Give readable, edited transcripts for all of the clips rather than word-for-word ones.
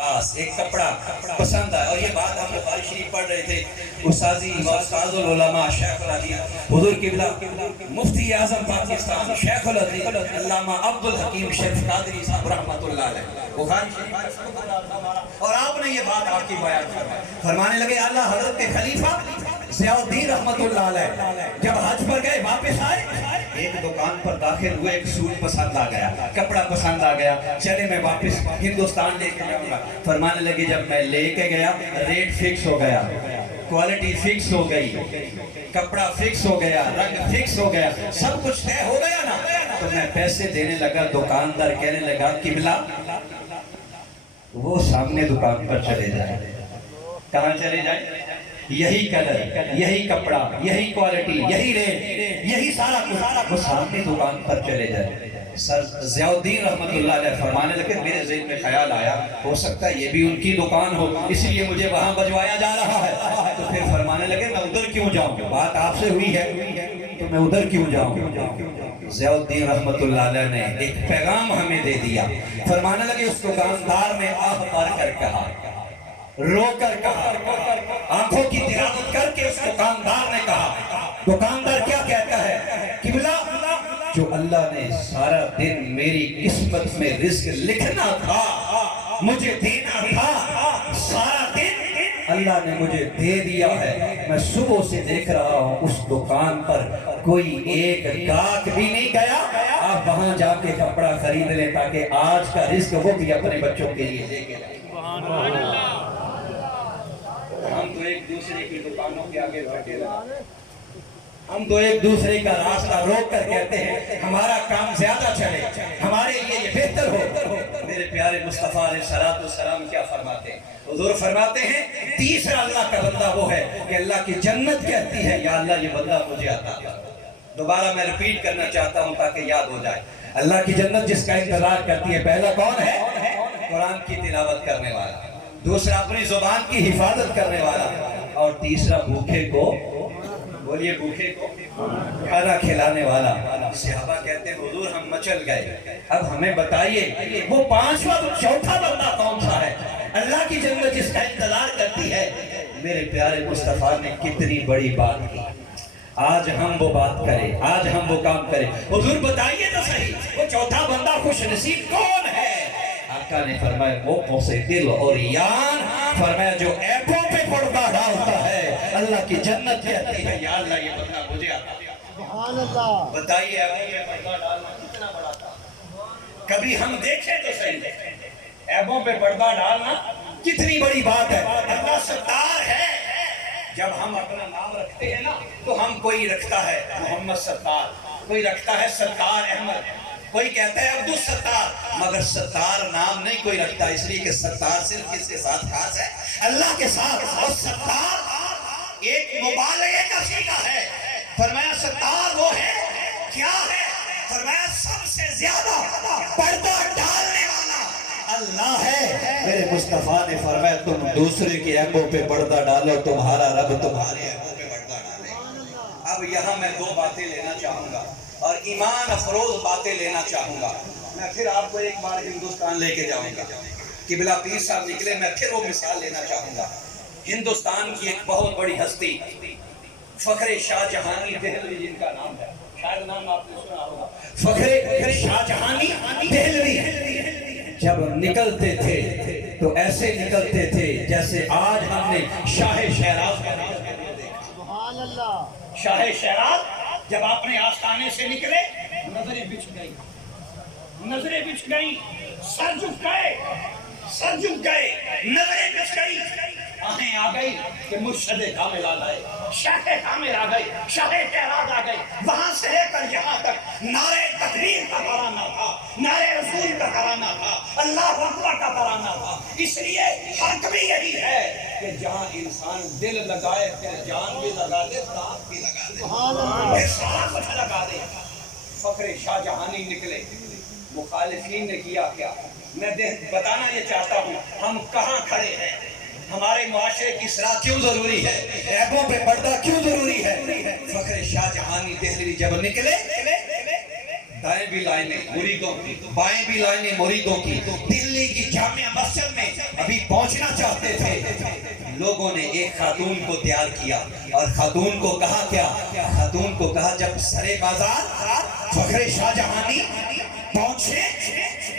ایک کپڑا پسند ہے، اور یہ بات ہم بخاری شریف پڑھ رہے تھے، استاذی و استاذ العلماء شیخ الحدیث حضور قبلہ مفتی اعظم پاکستان شیخ الحدیث علامہ عبدالحکیم شریف قادری صاحب رحمۃ اللہ علیہ بخاری شریف، اور آپ نے یہ بات آپ کی بیان فرمانے لگے اللہ حضرت کے خلیفہ ضیاء الدین رحمۃ اللہ علیہ جب حج پر گئے واپس آئے، ایک دکان پر داخل ہوئے، ایک سوٹ پسند آ گیا، کپڑا پسند آ گیا، چلے میں واپس ہندوستان لے کے جاؤں گا۔ فرمانے لگے جب میں لے کے گیا ریٹ فکس ہو گیا، کوالٹی فکس ہو گئی، کپڑا فکس ہو گیا، رنگ فکس ہو گیا، سب کچھ طے ہو گیا نا، تو میں پیسے دینے لگا، دکاندار کہنے لگا قبلہ وہ سامنے دکان پر چلے جائیں۔ کہاں چلے جائیں؟ یہی کلر، یہی کپڑا، یہی کوالٹی، یہی ریٹ، یہی سارا کچھ، وہ سامنے دکان پر چلے جائیں۔ سر ضیاء الدین رحمت اللہ علیہ فرمانے لگے میرے ذہن میں خیال آیا ہو سکتا ہے یہ بھی ان کی دکان ہو، اس لیے مجھے وہاں بجوایا جا رہا ہے، تو پھر فرمانے لگے میں ادھر کیوں جاؤں، بات آپ سے ہوئی ہے تو میں ادھر کیوں جاؤں۔ ضیاء الدین رحمت اللہ علیہ نے ایک پیغام ہمیں دے دیا، فرمانے لگے اس دکاندار نے آہ بھر کر کہا، رو کر کہا، آنکھوں کی تلاوت کر کے اس دکاندار نے کہا، دکاندار کیا کہتا ہے؟ قبلہ جو اللہ نے سارا دن میری قسمت میں رزق لکھنا تھا، مجھے دینا تھا، سارا دن اللہ نے مجھے دے دیا ہے، میں صبح سے دیکھ رہا ہوں اس دکان پر کوئی ایک گاہک بھی نہیں گیا، آپ وہاں جا کے کپڑا خرید لیں تاکہ آج کا رزق وہ بھی اپنے بچوں کے لیے لے کے جائیں۔ ہم تو ایک دوسرے کی دکانوں کے آگے بیٹھے رہے، ہم تو ایک دوسرے کا راستہ روک کر کہتے ہیں ہمارا کام زیادہ چلے، ہمارے لیے یہ بہتر ہو۔ میرے پیارے مصطفیٰ علیہ السلام کیا فرماتے ہیں؟ حضور فرماتے ہیں تیسرا اللہ کا بندہ وہ ہے کہ اللہ کی جنت کہتی ہے یا اللہ یہ بندہ مجھے عطا کر۔ دوبارہ میں ریپیٹ کرنا چاہتا ہوں تاکہ یاد ہو جائے، اللہ کی جنت جس کا انتظار کرتی ہے، پہلا کون ہے؟ قرآن کی تلاوت کرنے والا، دوسرا اپنی زبان کی حفاظت کرنے والا، اور تیسرا بھوکے کو، بولیے بھوکے کو کھانا کھلانے والا۔ صحابہ کہتے ہیں حضور ہم مچل گئے، اب ہمیں بتائیے وہ پانچواں چوتھا بندہ کون سا ہے؟ اللہ کی جنت جس کا انتظار کرتی ہے۔ میرے پیارے مصطفیٰ نے کتنی بڑی بات کی، آج ہم وہ بات کریں، آج ہم وہ کام کریں۔ حضور بتائیے تو صحیح وہ چوتھا بندہ خوش نصیب کون ہے؟ آقا نے فرمایا وہ سے دل اور یان، فرمایا جو عیبوں پہ پردہ ڈالتا ہے اللہ کی جنت کہتی ہے یا اللہ یہ بندہ مجھے عطا کر۔ سبحان اللہ۔ بتائیے عیبوں پہ پردہ ڈالنا کتنا بڑا تھا؟ کبھی ہم دیکھیں تو صحیح عیبوں پہ پردہ ڈالنا کتنی بڑی بات ہے۔ اللہ ستار ہے، جب ہم اپنا نام رکھتے ہیں نا تو ہم کوئی رکھتا ہے محمد ستار، کوئی رکھتا ہے ستار احمد، کوئی کہتا ہے عبدالستار، مگر ستار نام نہیں کوئی رکھتا، اس لیے کہ ستار صرف کس کے ساتھ خاص ہے؟ اللہ کے ساتھ۔ اور ستار ایک مبالغے کا صیغہ ہے۔ فرمایا ستار وہ ہے، کیا ہے؟ فرمایا سب سے زیادہ پردہ ڈالنے والا اللہ ہے۔ میرے مصطفیٰ نے فرمایا تم دوسرے کے عیبوں پہ پردہ ڈالو، تمہارا رب تمہارے عیبوں پہ پردہ ڈالے۔ اب یہاں میں دو باتیں لینا چاہوں گا اور ایمان افروز باتیں لینا چاہوں گا۔ میں پھر آپ کو ایک بار ہندوستان لے کے جاؤں گا، قبلہ پیر صاحب نکلے، میں پھر وہ مثال لینا چاہوں گا۔ ہندوستان کی ایک بہت بڑی ہستی فخر شاہ جہانی دہلوی جن کا نام ہے، شاید نام آپ نے سنا ہوگا، فخر شاہ جہانی دہلوی جب نکلتے تھے تو ایسے نکلتے تھے جیسے آج ہم نے شاہ شہراز کا دیکھا۔ سبحان اللہ۔ شاہ شہراز جب اپنے آستانے سے نکلے نظریں بچھ گئی، نظریں بچھ گئی، سر جھک گئے، سر جھک گئے، نظریں بچھ گئی، آہیں آ گئی کہ مرشد کامل آ گئے، شاہ کامل آ گئی، شاہ شہراز آ گئی۔ وہاں سے لے کر یہاں تک نعرے تکبیر کا ترانہ تھا، نعرے رسول کا ترانہ تھا، اللہ اکبر کا ترانہ تھا۔ اس لیے حق بھی یہی ہے کہ جہاں انسان دل لگائے پھر جان بھی لگا دے، دانت بھی لگا دے، پھر سارا کچھ لگا دے۔ فخر شاہ جہانی نکلے، مخالفین نے کیا کیا؟ میں بتانا یہ چاہتا ہوں ہم کہاں کھڑے ہیں، ہمارے معاشرے کی اصلاح کیوں ضروری ہے، عیبوں پہ پردہ کیوں ضروری ہے۔ فخر شاہ جہانی دہلوی جب نکلے، دائیں بھی لائنیں مریدوں کی، بائیں بھی لائنیں مریدوں کی، دلی کی جامع مسجد میں ابھی پہنچنا چاہتے تھے، لوگوں نے ایک خاتون کو تیار کیا اور خاتون کو کہا کیا؟ خاتون کو کہا جب سرے بازار فخر شاہ جہانی پہنچے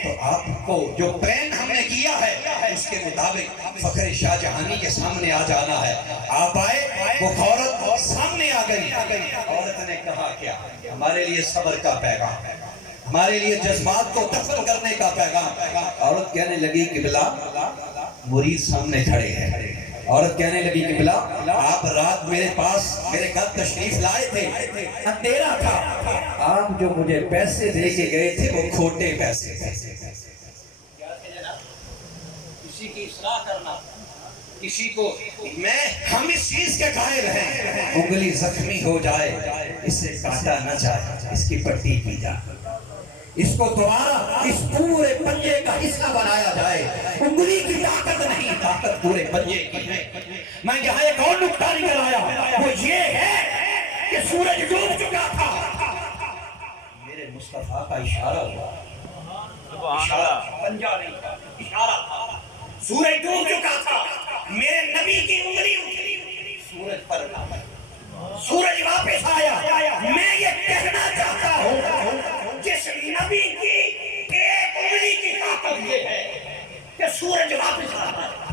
تو آپ کو جو پلان ہم نے کیا ہے اس کے مطابق فخر شاہ جہانی کے سامنے آ جانا ہے۔ آپ آئے، وہ عورت سامنے آ گئی۔ عورت نے کہا کیا؟ ہمارے لیے صبر کا پیغام، ہمارے لیے جذبات کو دفن کرنے کا پیغام۔ عورت کہنے لگی قبلہ مرید سامنے کھڑے ہیں۔ عورت کہنے لگی قبلہ آپ رات میرے پاس میرے گھر تشریف لائے تھے، اندھیرا تھا، آپ جو مجھے پیسے دے کے گئے تھے وہ کھوٹے پیسے تھے۔ کسی کی اصلاح کرنا، کسی کو ہم اس چیز کے قائل ہیں، انگلی زخمی ہو جائے اسے کاٹا نہ جائے، اس کی پٹی کی جائے، اس کو دوبارہ اس پورے پنجے کا حصہ بنایا جائے۔ انگلی کی طاقت نہیں، طاقت پورے پنجے کی ہے۔ میں یہاں ایک اور نکتہ نکل آیا، وہ یہ ہے کہ سورج ڈوب چکا تھا، میرے مصطفیٰ کا اشارہ ہوا، اشارہ پنجہ نہیں تھا، اشارہ تھا۔ سورج ڈوب چکا تھا، میرے نبی کی انگلی اٹھی سورج پر، سورج واپس آیا۔ میں یہ کہنا چاہتا ہوں جس نبی کی ایک انگلی کی طاقت یہ ہے کہ سورج واپس آتا ہے،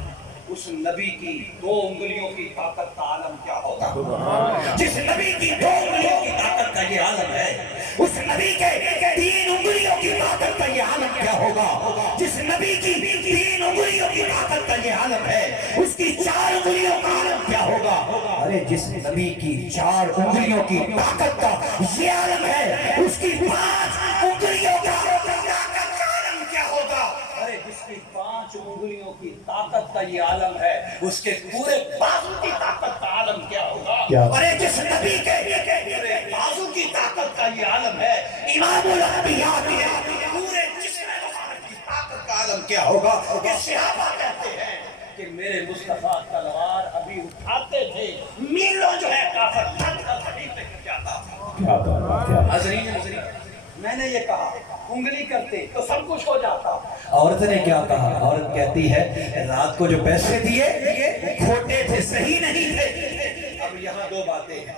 اس نبی کی دو انگلیوں کی طاقت کا عالم کیا ہوگا؟ جس نبی کی دو انگلیوں کی طاقت کا یہ عالم ہے، اس نبی کے تین انگلیوں کی طاقت کا یہ عالم کیا ہوگا؟ جس نبی کی تین انگلیوں کی طاقت کا یہ عالم ہے، اس کی چار انگلیوں کا عالم کیا ہوگا؟ ارے جس نبی کی چار انگلیوں کی طاقت کا یہ عالم ہے، اس کی پانچ انگلیوں کا عالم کیا ہوگا؟ ارے جس کی پانچ انگلیوں کی طاقت کا یہ عالم ہے، اس کے پورے بازو کی طاقت کا عالم کیا ہوگا؟ ارے جس نبی کے پورے بازو کی طاقت کا یہ عالم ہے، امام الانبیاء کے پورے جسم مبارک کی طاقت کا عالم کیا ہوگا؟ کہ صحابہ کہتے ہیں کہ میرے مصطفیٰ تلوار ابھی اٹھاتے تھے، میلوں جو ہے کافر تھک کر زمین پہ گر جاتا تھا۔ حضرین میں نے یہ کہا انگلی کرتے تو سب کچھ ہو جاتا۔ عورت نے کیا کہا؟ عورت کہتی ہے رات کو جو پیسے دیے کھوٹے تھے، صحیح نہیں تھے۔ اب یہاں دو باتیں ہیں،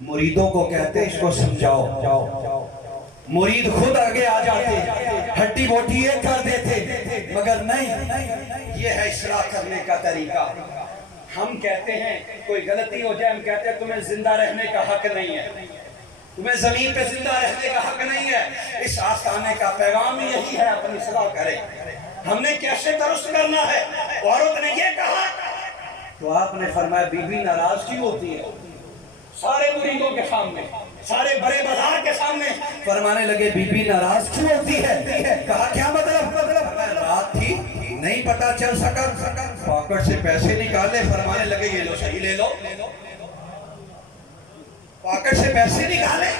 مریدوں کو کہتے اس کو سمجھاؤ، مرید خود آگے آ جاتے، ہڈی بوٹی یہ کر دیتے، مگر نہیں، یہ ہے اصلاح کرنے کا طریقہ۔ ہم کہتے ہیں کوئی غلطی ہو جائے، ہم کہتے ہیں تمہیں زندہ رہنے کا حق نہیں ہے، تمہیں زمین پہ زندہ رہنے کا حق نہیں ہے۔ اس آستانے کا پیغام یہی ہے، اپنی اصلاح کریں۔ ہم نے کیسے درست کرنا ہے؟ عورت نے یہ کہا تو آپ نے فرمایا بی بی ناراض کیوں ہوتی ہے؟ سارے مریدوں کے سامنے، سارے بڑے بازار کے سامنے فرمانے لگے بی بی ناراض کیوں ہوتی ہے؟ کہا کیا مطلب؟ رات تھی نہیں پتا چل سکا، پاکٹ سے پیسے نکالے، فرمانے لگے یہ لو صحیح لے لو، پاکٹ سے پیسے نکالے،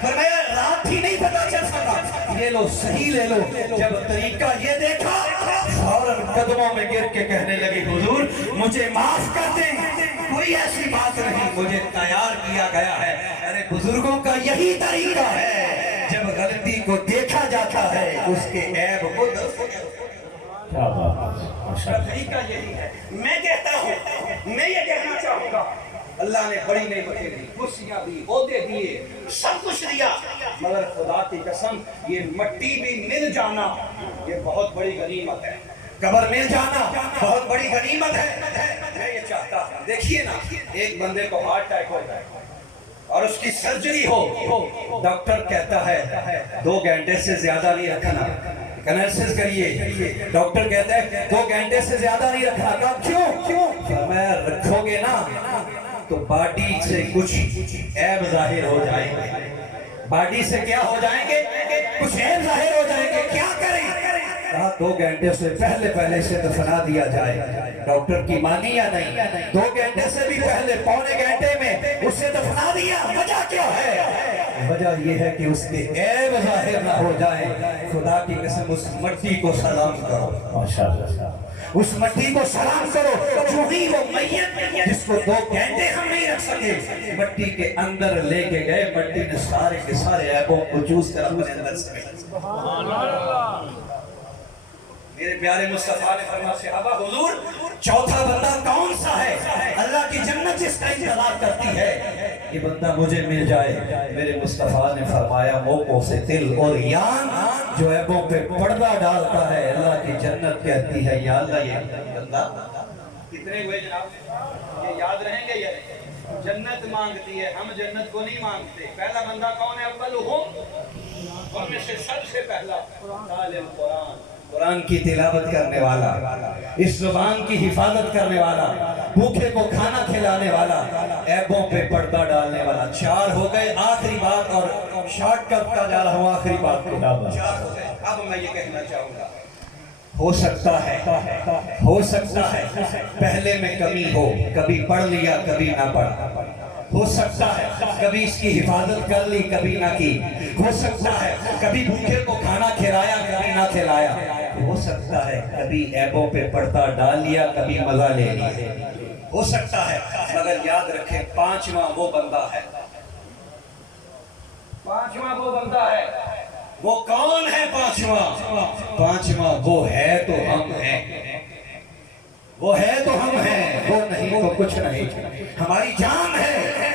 فرمایا رات ہی نہیں پتا چل سکا، یہ لو صحیح لے لو۔ جب طریقہ یہ دیکھا فوراً قدموں میں گر کے کہنے لگے حضور مجھے معاف کر دیں، کوئی ایسی بات نہیں، مجھے تیار کیا گیا ہے۔ ارے بزرگوں کا یہی طریقہ ہے، جب غلطی کو دیکھا جاتا ہے اس کے عیب کو طریقہ یہی ہے۔ میں کہتا ہوں، میں یہ کہنا چاہوں گا اللہ نے بڑی نعمتیں دی، کرسیاں دی، عہدے دیے، سب کچھ دیا، مگر خدا کی قسم یہ مٹی بھی مل جانا یہ بہت بڑی غنیمت ہے، قبر مل جانا بہت بڑی غنیمت ہے۔ میں یہ چاہتا ہوں، دیکھیے نا ایک بندے کو ہارٹ اٹیک ہو جائے اور اس کی سرجری ہو، ڈاکٹر کہتا ہے 2 گھنٹے سے زیادہ نہیں رکھنا، انالیسس کریے، ڈاکٹر کہتا ہے 2 گھنٹے سے زیادہ نہیں رکھنا۔ کہا کیوں؟ فرمایا رکھو گے نا تو باڈی سے کچھ عیب ظاہر ہو جائیں گے، باڈی سے کیا ہو جائیں گے؟ کچھ عیب ظاہر ہو جائیں گے، کیا کریں؟ کہا 2 گھنٹے سے پہلے سے دفنا دیا جائے۔ ڈاکٹر کی مانی یا نہیں؟ 2 گھنٹے سے بھی پہلے، پونے گھنٹے میں اسے دفنا دیا۔ وجہ کیا ہے؟ وجہ یہ ہے کہ اس کے عیب ظاہر نہ ہو جائیں۔ خدا کی قسم اس مٹی کو سلام کرو، ماشاءاللہ اس مٹی کو سلام کرو، جو ہی وہ میت جس کو 2 گھنٹے ہم نہیں رکھ سکے مٹی کے اندر لے کے گئے، مٹی نے سارے کے سارے عیبوں کو چوس کر اپنے اندر سے میرے پیارے مصطفیٰ نے فرمایا صحابہ حضور چوتھا بندہ کون سا ہے اللہ کی جنت جس کا انتظار کرتی ہے یہ بندہ مجھے مل جائے؟ میرے مصطفیٰ نے فرمایا موقعوں سے دل اور یان جو عیبوں پہ پردہ ڈالتا ہے اللہ کی جنت کہتی ہے یا اللہ یہ بندہ کتنے ہوئے جناب یہ یاد رہیں گے یہ جنت مانگتی ہے ہم جنت کو نہیں مانگتے پہلا بندہ کون ہے اولہم ان میں سے سب سے پہلا طالب قرآن کی تلاوت کرنے والا اس زبان کی حفاظت کرنے والا بھوکے کو کھانا کھلانے والا عیبوں پہ پردہ ڈالنے والا چار ہو گئے آخری بات اور شارٹ کٹ کا جا رہا ہوں آخری بات کو چار ہو گئے اب میں یہ کہنا چاہوں گا ہو سکتا ہے پہلے میں کمی ہو کبھی پڑھ لیا کبھی نہ پڑھا ہو سکتا ہے کبھی اس کی حفاظت کر لی کبھی نہ کی ہو سکتا ہے کبھی بھوکے کو کھانا کھلایا کبھی نہ کھلایا ہو سکتا ہے کبھی عیبوں پہ پردہ ڈال لیا کبھی مزہ لے لیا ہو سکتا ہے مگر یاد رکھیں پانچواں وہ بندہ ہے وہ کون ہے پانچواں وہ ہے تو ہم ہیں وہ نہیں تو کچھ نہیں ہماری جان ہے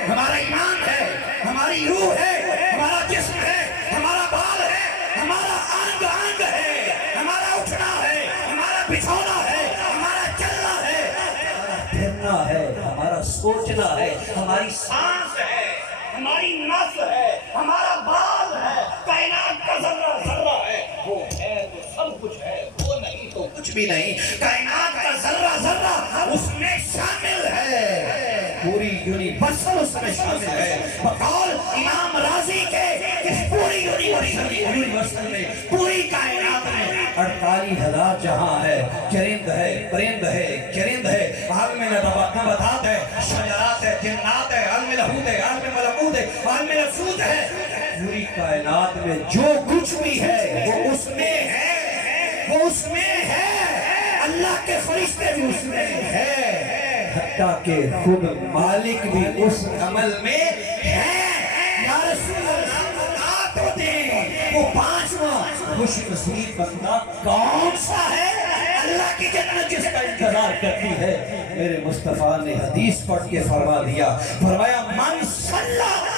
ہمارا ایمان ہے ہماری روح ہے ہمارا جسم ہے ہمارا بال ہے ہمارا انگ ہے ہمارا اٹھنا ہے ہمارا بچھونا ہے ہمارا چلنا ہے ہمارا پھرنا ہے ہمارا سوچنا ہے ہماری سانس ہے ہماری نس ہے ہمارا بال ہے کائنات کا ذرہ ذرہ ہے وہ ہے تو سب کچھ ہے وہ نہیں تو کچھ بھی نہیں کائنات کا ذرہ ذرہ اس میں شامل ہے پوری یونیورسل اس میں شامل ہے بقول امام راضی کے اس پوری یونیورسل میں پوری کائنات میں 48,000 جہاں ہے چرند ہے پرند ہے عالم نباتات ہے شجرات ہے جنات ہے عالم لہوت ہے عالم ملکوت ہے عالم نفوت ہے پوری کائنات میں جو کچھ بھی ہے وہ اس میں ہے اللہ کے فرشتے بھی اس میں ہے حتیٰ کہ خود مالک بھی اس عمل میں ہے یا رسول اللہ بتا تو دیں وہ پانچواں خوش نصیب بندہ کون سا ہے اللہ کی جنت جس کا انتظار کرتی ہے میرے مصطفیٰ نے حدیث پڑھ کے فرما دیا فرمایا من صلی